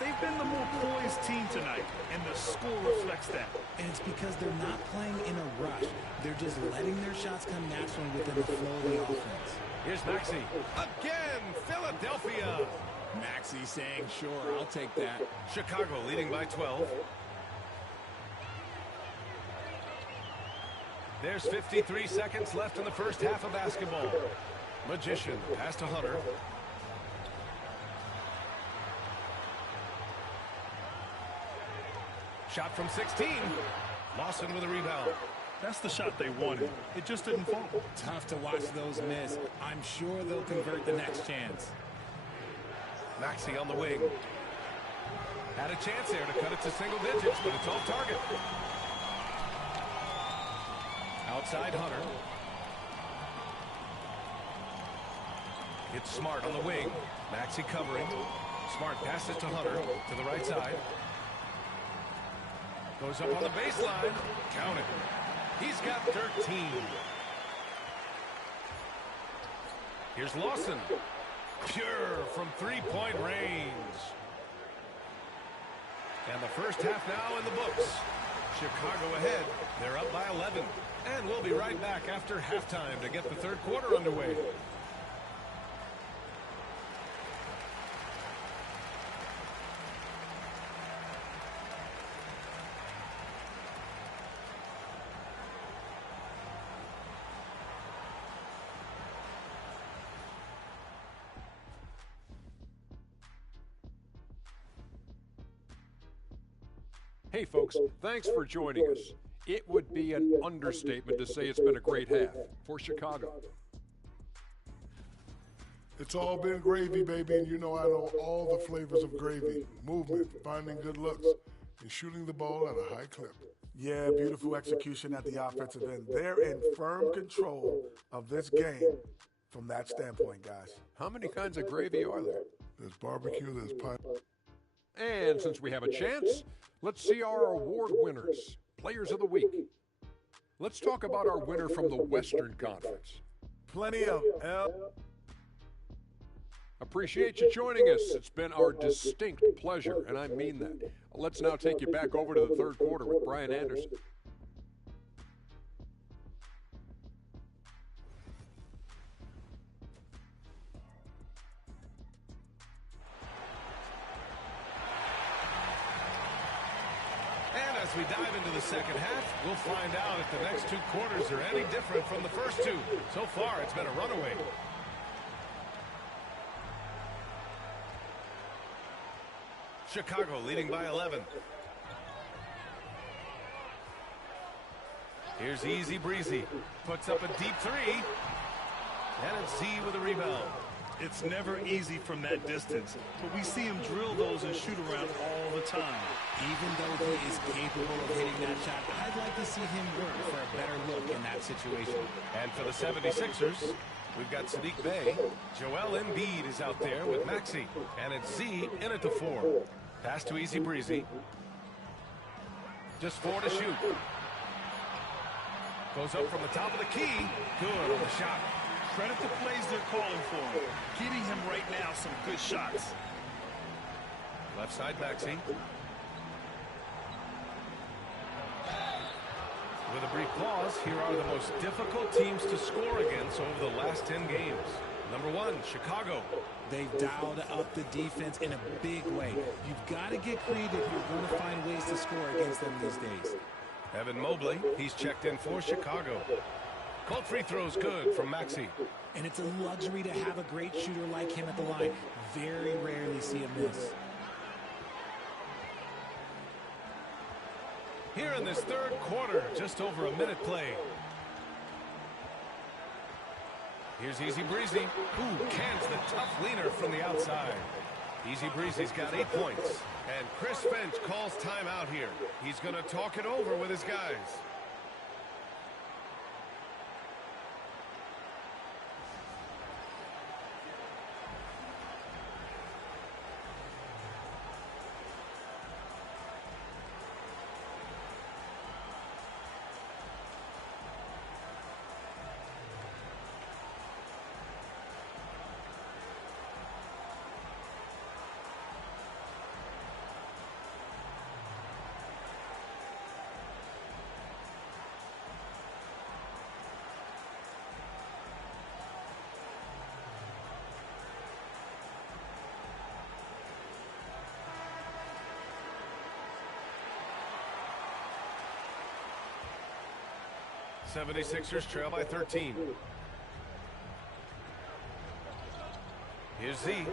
They've been the more poised team tonight, and the score reflects that. And it's because they're not playing in a rush. They're just letting their shots come naturally within the flow of the offense. Here's Maxey. Again, Philadelphia. Maxey saying, sure, I'll take that. Chicago leading by 12. There's 53 seconds left in the first half of basketball. Magician, pass to Hunter. Shot from 16. Lawson with a rebound. That's the shot they wanted. It just didn't fall. Tough to watch those miss. I'm sure they'll convert the next chance. Maxey on the wing. Had a chance there to cut it to single digits, but it's off target. Outside Hunter. It's Smart on the wing. Maxey covering. Smart passes to Hunter to the right side. Goes up on the baseline. Count it. He's got 13. Here's Lawson. Pure from three-point range. And the first half now in the books. Chicago ahead. They're up by 11. And we'll be right back after halftime to get the third quarter underway. Hey, folks, thanks for joining us. It would be an understatement to say it's been a great half for Chicago. It's all been gravy, baby, and you know I know all the flavors of gravy. Movement, finding good looks, and shooting the ball at a high clip. Yeah, beautiful execution at the offensive end. They're in firm control of this game from that standpoint, guys. How many kinds of gravy are there? There's barbecue, there's pie. And since we have a chance, let's see our award winners, Players of the Week. Let's talk about our winner from the Western Conference. Plenty of Appreciate you joining us. It's been our distinct pleasure, and I mean that. Let's now take you back over to the third quarter with Brian Anderson. And as we dive into the second half, we'll find out if the next two quarters are any different from the first two. So far, it's been a runaway. Chicago leading by 11. Here's Easy Breezy. Puts up a deep three. And it's Z with a rebound. It's never easy from that distance, but we see him drill those and shoot around all the time. Even though he is capable of hitting that shot, I'd like to see him work for a better look in that situation. And for the 76ers, we've got Sadiq Bey. Joel Embiid is out there with Maxey. And it's Z in at the 4. Pass to Easy Breezy. Just 4 to shoot. Goes up from the top of the key. Good on the shot. Credit the plays they're calling for him. Getting him right now some good shots. Left side Maxey. With a brief pause, here are the most difficult teams to score against over the last 10 games. Number 1, Chicago. They've dialed up the defense in a big way. You've got to get creative if you're going to find ways to score against them these days. Evan Mobley, he's checked in for Chicago. Cold free throws good from Maxey. And it's a luxury to have a great shooter like him at the line. Very rarely see him miss. Here in this third quarter, just over a minute play. Here's Easy Breezy, who cans the tough leaner from the outside. Easy Breezy's got 8 points. And Chris Finch calls timeout here. He's going to talk it over with his guys. The 76ers trail by 13. Here's Z.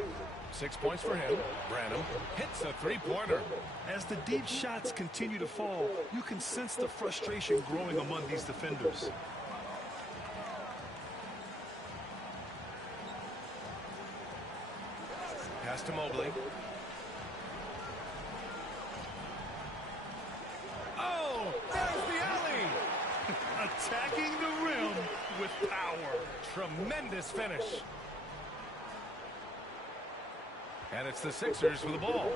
6 points for him. Branham hits a three-pointer. As the deep shots continue to fall, you can sense the frustration growing among these defenders. Pass to Mobley. Oh, there's the alley. Attacking the rim with power. Tremendous finish. And it's the Sixers with the ball.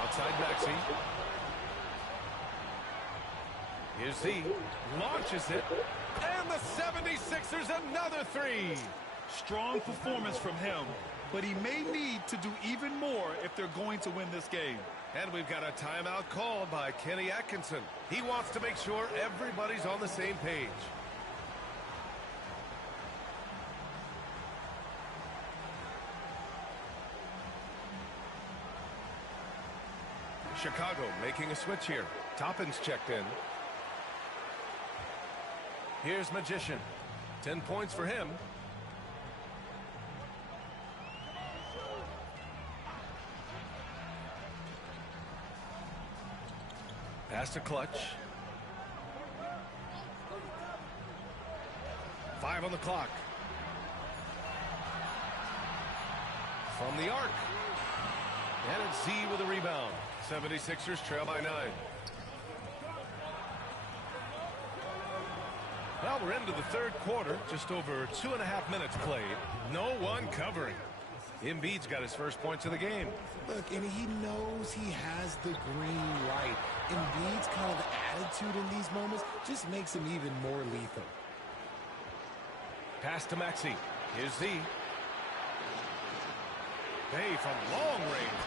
Outside Maxey. Here's Z. Launches it. And the 76ers another three. Strong performance from him, but he may need to do even more if they're going to win this game. And we've got a timeout called by Kenny Atkinson. He wants to make sure everybody's on the same page. Chicago making a switch here. Toppin's checked in. Here's Magician. 10 points for him. Pass to Clutch. 5 on the clock. From the arc. And it's Z with a rebound. 76ers trail by 9. Well, we're into the third quarter. Just over 2.5 minutes played. No one covering. Embiid's got his first points of the game. Look, and he knows he has the green light. Embiid's kind of attitude in these moments just makes him even more lethal. Pass to Maxey. Here's Z. Bay from long range.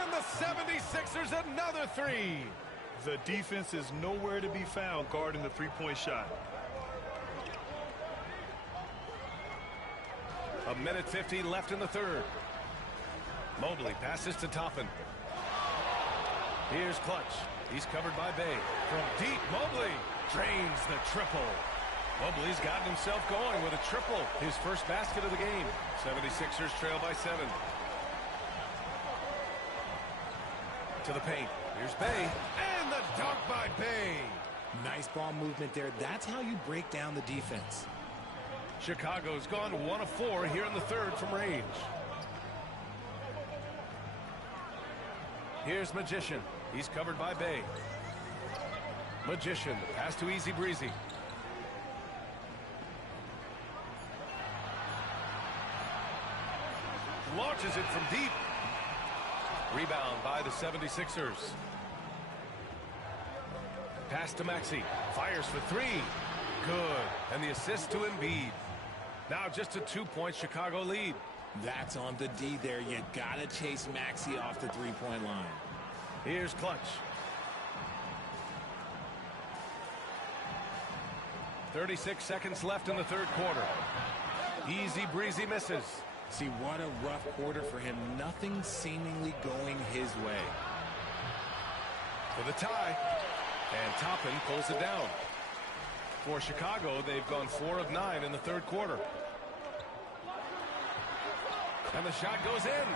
And the 76ers another three. The defense is nowhere to be found guarding the three-point shot. A minute 50 left in the third. Mobley passes to Toppin. Here's Clutch. He's covered by Bay. From deep, Mobley drains the triple. Mobley's gotten himself going with a triple. His first basket of the game. 76ers trail by 7. To the paint. Here's Bay. And the dunk by Bay. Nice ball movement there. That's how you break down the defense. Chicago's gone 1 of 4 here in the third from range. Here's Magician. He's covered by Bay. Magician, the pass to Easy Breezy. Launches it from deep. Rebound by the 76ers. Pass to Maxey. Fires for 3. Good. And the assist to Embiid. Now just a 2-point Chicago lead. That's on the D there. You gotta chase Maxey off the three-point line. Here's Clutch. 36 seconds left in the third quarter. Easy Breezy misses. See, what a rough quarter for him. Nothing seemingly going his way. For the tie. And Toppin pulls it down. For Chicago, they've gone 4 of 9 in the third quarter. And the shot goes in.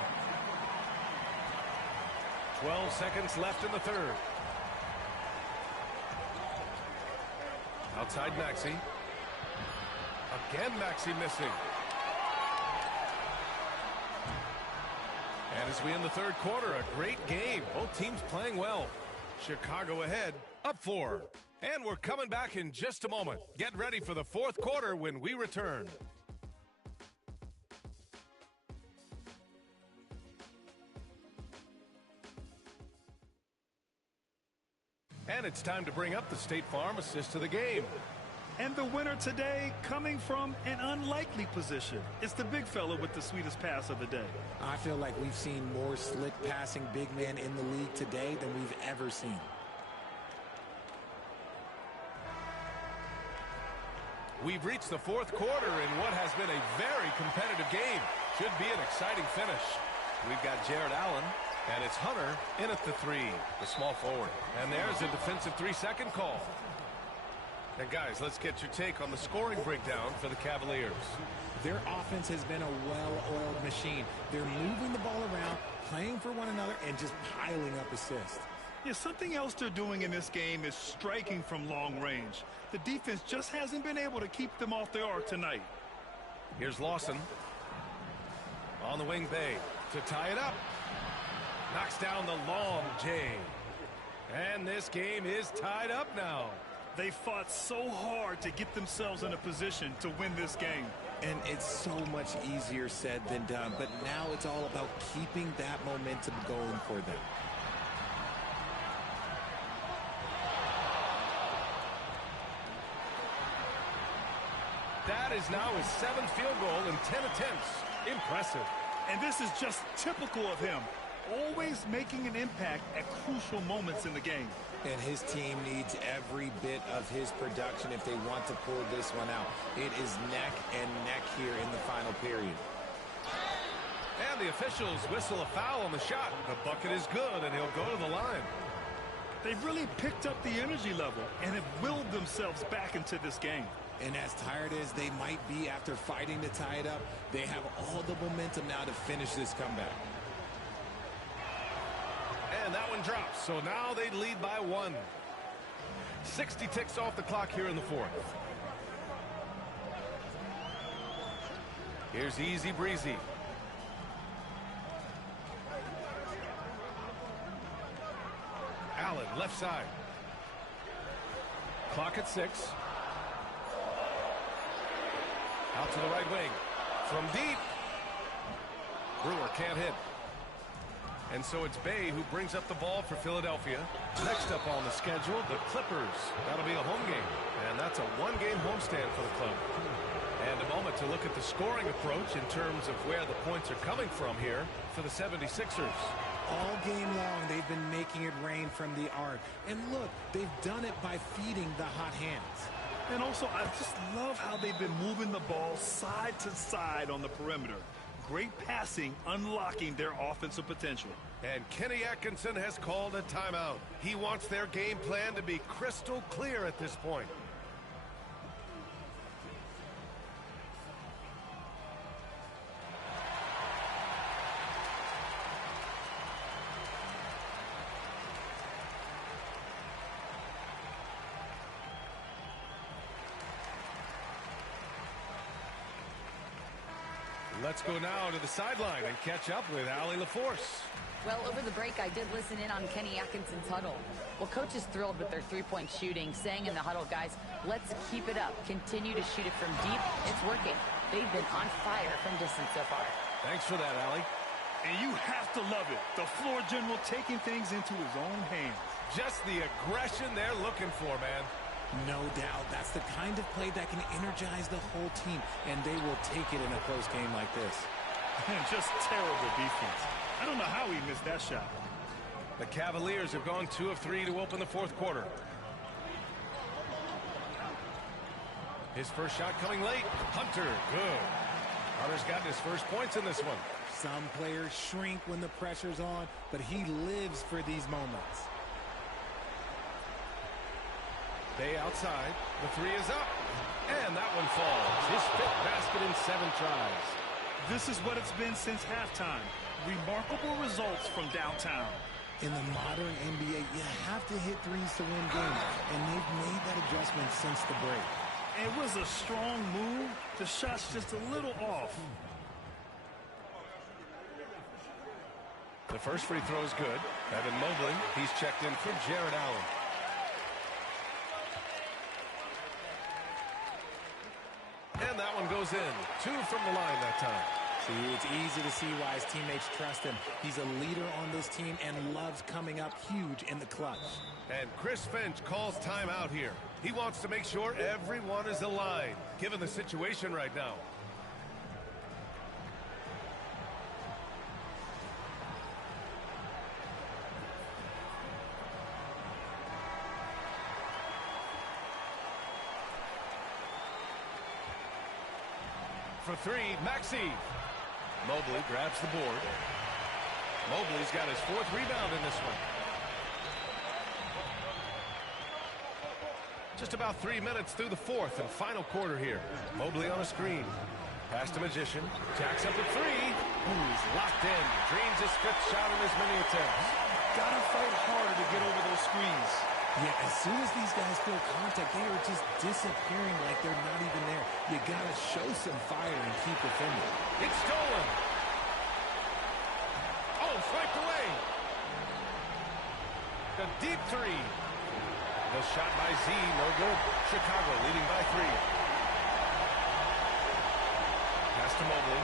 12 seconds left in the third. Outside Maxey. Again Maxey missing. And as we end the third quarter, a great game. Both teams playing well. Chicago ahead, up 4. And we're coming back in just a moment. Get ready for the fourth quarter when we return. And it's time to bring up the State Farm assist to the game. And the winner today coming from an unlikely position. It's the big fella with the sweetest pass of the day. I feel like we've seen more slick passing big men in the league today than we've ever seen. We've reached the fourth quarter in what has been a very competitive game. Should be an exciting finish. We've got Jared Allen, and it's Hunter in at the 3, the small forward. And there's a defensive 3-second call. And guys, let's get your take on the scoring breakdown for the Cavaliers. Their offense has been a well-oiled machine. They're moving the ball around, playing for one another, and just piling up assists. Yeah, something else they're doing in this game is striking from long range. The defense just hasn't been able to keep them off their arc tonight. Here's Lawson. On the wing, Bay to tie it up. Knocks down the long J. And this game is tied up now. They fought so hard to get themselves in a position to win this game. And it's so much easier said than done. But now it's all about keeping that momentum going for them. That is now his 7th field goal in 10 attempts. Impressive. And this is just typical of him. Always making an impact at crucial moments in the game. And his team needs every bit of his production if they want to pull this one out. It is neck and neck here in the final period. And the officials whistle a foul on the shot. The bucket is good, and he'll go to the line. They've really picked up the energy level and have willed themselves back into this game. And as tired as they might be after fighting to tie it up, they have all the momentum now to finish this comeback. And that one drops, so now they lead by 1. 60 ticks off the clock here in the fourth. Here's Easy Breezy. Allen, left side. Clock at 6. Out to the right wing. From deep. Brewer can't hit. And so it's Bay who brings up the ball for Philadelphia. Next up on the schedule, the Clippers. That'll be a home game. And that's a 1-game homestand for the club. And a moment to to look at the scoring approach in terms of where the points are coming from here for the 76ers. All game long, they've been making it rain from the arc. And look, they've done it by feeding the hot hands. And also, I just love how they've been moving the ball side to side on the perimeter. Great passing, unlocking their offensive potential. And Kenny Atkinson has called a timeout. He wants their game plan to be crystal clear at this point. Let's go now to the sideline and catch up with Allie LaForce. Well, over the break, I did listen in on Kenny Atkinson's huddle. Well, coach is thrilled with their three-point shooting, saying in the huddle, guys, let's keep it up. Continue to shoot it from deep. It's working. They've been on fire from distance so far. Thanks for that, Allie. And you have to love it. The floor general taking things into his own hands. Just the aggression they're looking for, man. No doubt. That's the kind of play that can energize the whole team, and they will take it in a close game like this. And just terrible defense. I don't know how he missed that shot. The Cavaliers have gone 2 of 3 to open the fourth quarter. His first shot coming late. Hunter, good. Hunter's gotten his first points in this one. Some players shrink when the pressure's on, but he lives for these moments. Bay outside. The three is up. And that one falls. His fifth basket in 7 tries. This is what it's been since halftime. Remarkable results from downtown. In the modern NBA, you have to hit threes to win games, and they've made that adjustment since the break. It was a strong move. The shot's just a little off. The first free throw is good. Evan Mobley, he's checked in for Jared Allen. And that one goes in. 2 from the line that time. See, it's easy to see why his teammates trust him. He's a leader on this team and loves coming up huge in the clutch. And Chris Finch calls timeout here. He wants to make sure everyone is aligned, given the situation right now. For 3, Maxey. Mobley grabs the board. Mobley's got his 4th rebound in this one. Just about 3 minutes through the 4th and final quarter here. Mobley on a screen. Pass to Magician. Jacks up a 3. He's locked in. Dreams his 5th shot in as many attempts. Gotta fight harder to get over those screens. Yeah, as soon as these guys feel contact, they are just disappearing like they're not even there. You gotta show some fire and keep defending. It's stolen. Oh, swiped away. The deep 3. The shot by Z, no good. Chicago leading by 3. Pass to Mobley.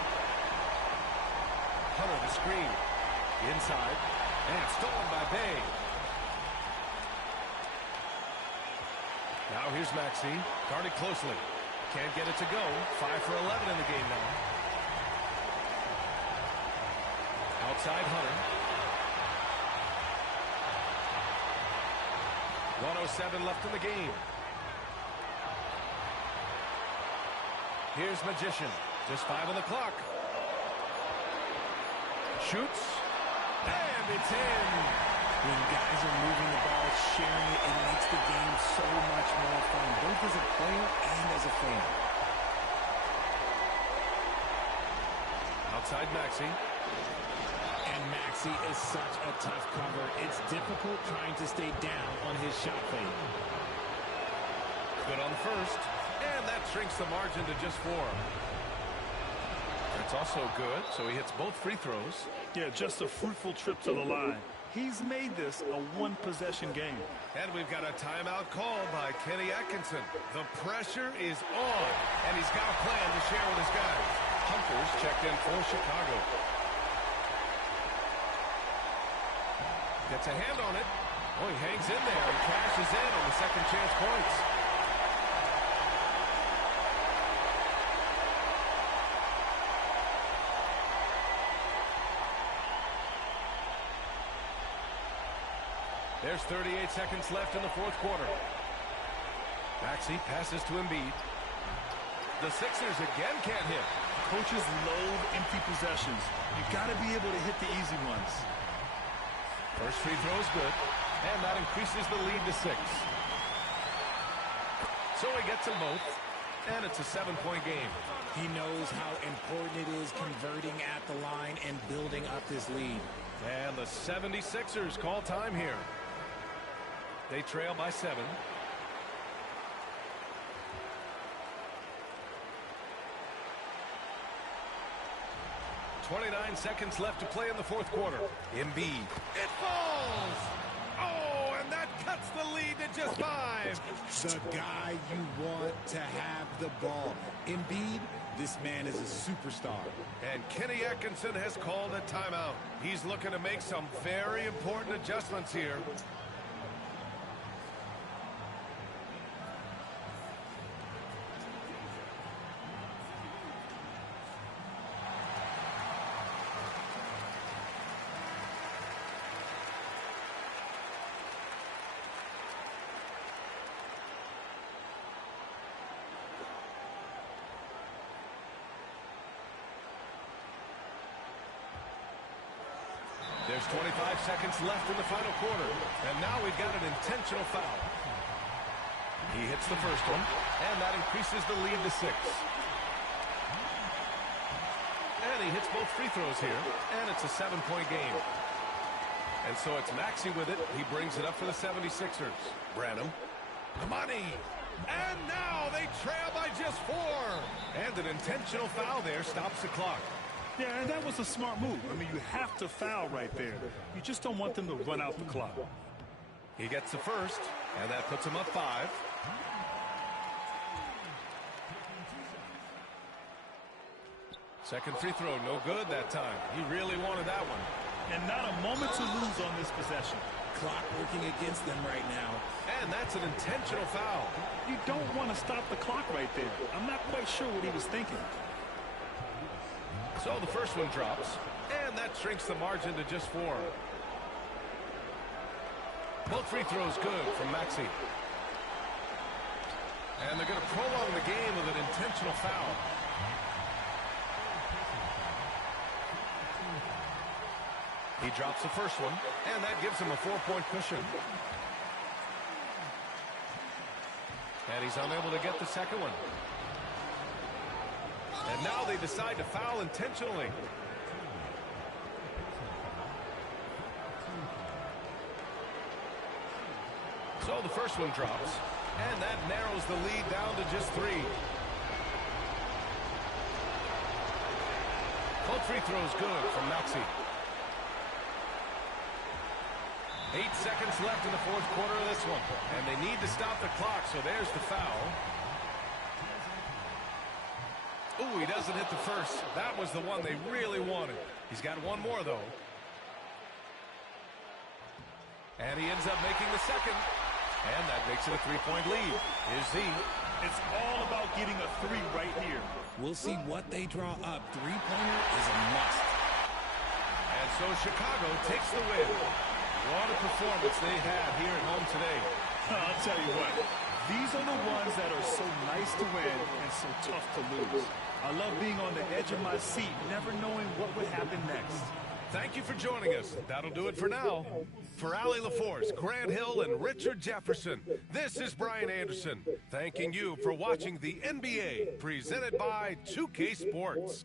Hunter the screen. Inside. And stolen by Bay. Now here's Maxey. Guarded closely. Can't get it to go. 5 for 11 in the game now. Outside Hunter. 1:07 left in the game. Here's Magician. Just 5 on the clock. Shoots. And it's in. When guys are moving the ball, sharing it, it makes the game so much more fun, both as a player and as a fan. Outside Maxey. And Maxey is such a tough cover. It's difficult trying to stay down on his shot fade. Good on the first. And that shrinks the margin to just 4. That's also good, so he hits both free throws. Yeah, just a fruitful trip to the line. He's made this a one-possession game. And we've got a timeout call by Kenny Atkinson. The pressure is on, and he's got a plan to share with his guys. Hunter's checked in for Chicago. Gets a hand on it. Oh, he hangs in there and cashes in on the second chance points. There's 38 seconds left in the fourth quarter. Maxey passes to Embiid. The Sixers again can't hit. Coaches loathe empty possessions. You got to be able to hit the easy ones. First free throw is good, and that increases the lead to 6. So he gets them both, and it's a 7-point game. He knows how important it is converting at the line and building up this lead. And the 76ers call time here. They trail by 7. 29 seconds left to play in the fourth quarter. Embiid. It falls! Oh, and that cuts the lead to just 5. The guy you want to have the ball. Embiid, this man is a superstar. And Kenny Atkinson has called a timeout. He's looking to make some very important adjustments here. There's 25 seconds left in the final quarter. And now we've got an intentional foul. He hits the first one, and that increases the lead to 6. And he hits both free throws here, and it's a 7-point game. And so it's Maxey with it. He brings it up for the 76ers. Branham. The money. And now they trail by just 4. And an intentional foul there stops the clock. Yeah, and that was a smart move. I mean, you have to foul right there. You just don't want them to run out the clock. He gets the first, and that puts him up 5. Second free throw, no good that time. He really wanted that one. And not a moment to lose on this possession. Clock working against them right now. And that's an intentional foul. You don't want to stop the clock right there. I'm not quite sure what he was thinking. So the first one drops, and that shrinks the margin to just 4. Both free throws good from Maxey. And they're going to prolong the game with an intentional foul. He drops the first one, and that gives him a 4-point cushion. And he's unable to get the second one. And now they decide to foul intentionally. So the first one drops, and that narrows the lead down to just 3. Both free throws good from Maxey. 8 seconds left in the fourth quarter of this one, and they need to stop the clock, so there's the foul. Ooh, he doesn't hit the first. That was the one they really wanted. He's got one more, though. And he ends up making the second. And that makes it a 3-point lead. Here's Z. It's all about getting a 3 right here. We'll see what they draw up. 3-pointer is a must. And so Chicago takes the win. What a performance they had here at home today. I'll tell you what. These are the ones that are so nice to win and so tough to lose. I love being on the edge of my seat, never knowing what would happen next. Thank you for joining us. That'll do it for now. For Allie LaForce, Grant Hill, and Richard Jefferson, this is Brian Anderson, thanking you for watching the NBA, presented by 2K Sports.